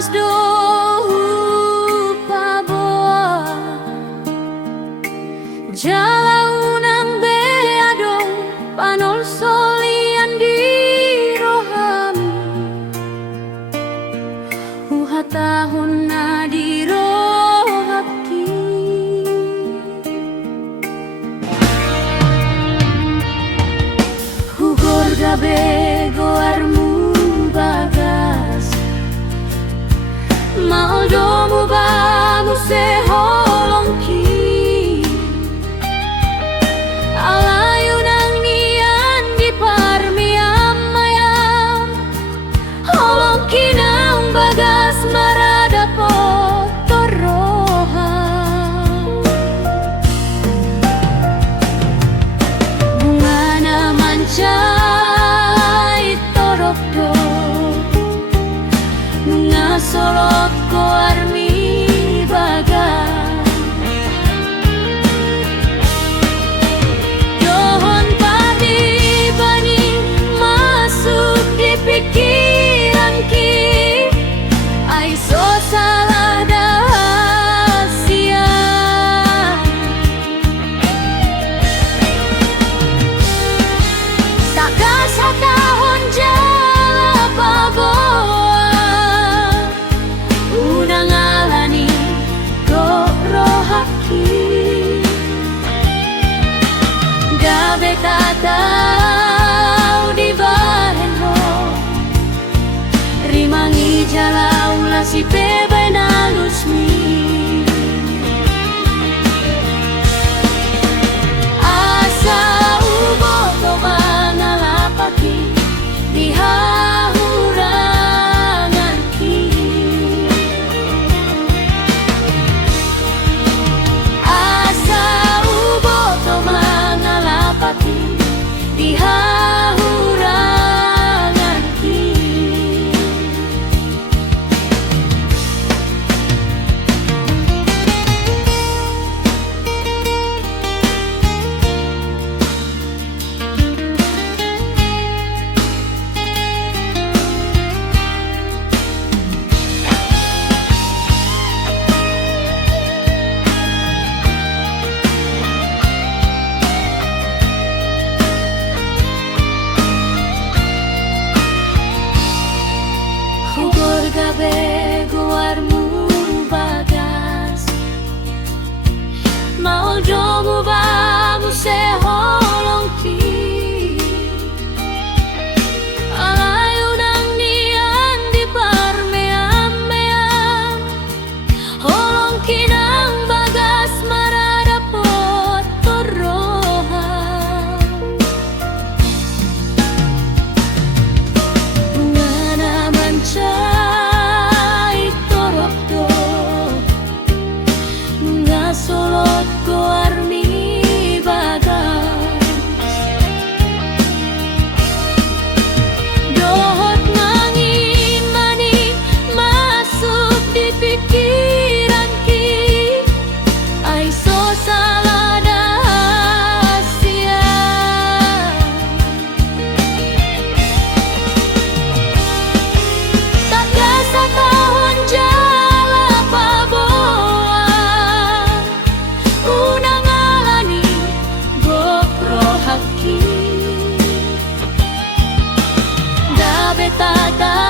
bagas do paboa jala unang beado panol solian di rohami tahun na di rohaki hugor gabe goarmu bagas maldomu bamu se holongki alayunang nian di parmiam mayam holongki naung bagas marada potoroha bunga na mancai torokdo bunga solot ko armi bagas dohon pati bani masuk di pikiranki ay so salah dahasia tak kasah tahun jala paboa unang alani go rohaki gabe tatau di bahenho rimangi jala si bebe na lusmi asa ubo to mangalapaki di hahuranganki asa ubo to mangalapaki di hahuranganki. Gabe guarmu bagas mau jomu bamu se holongki alayunang nian di parmeam meam holongki nang bagas marada potoroha ngana manca solot ko armi bagas dohot mani masuk di pikiranki ay so salah dahasia tak kasah tahun jala paboa unang alani gok rohaki dabe tata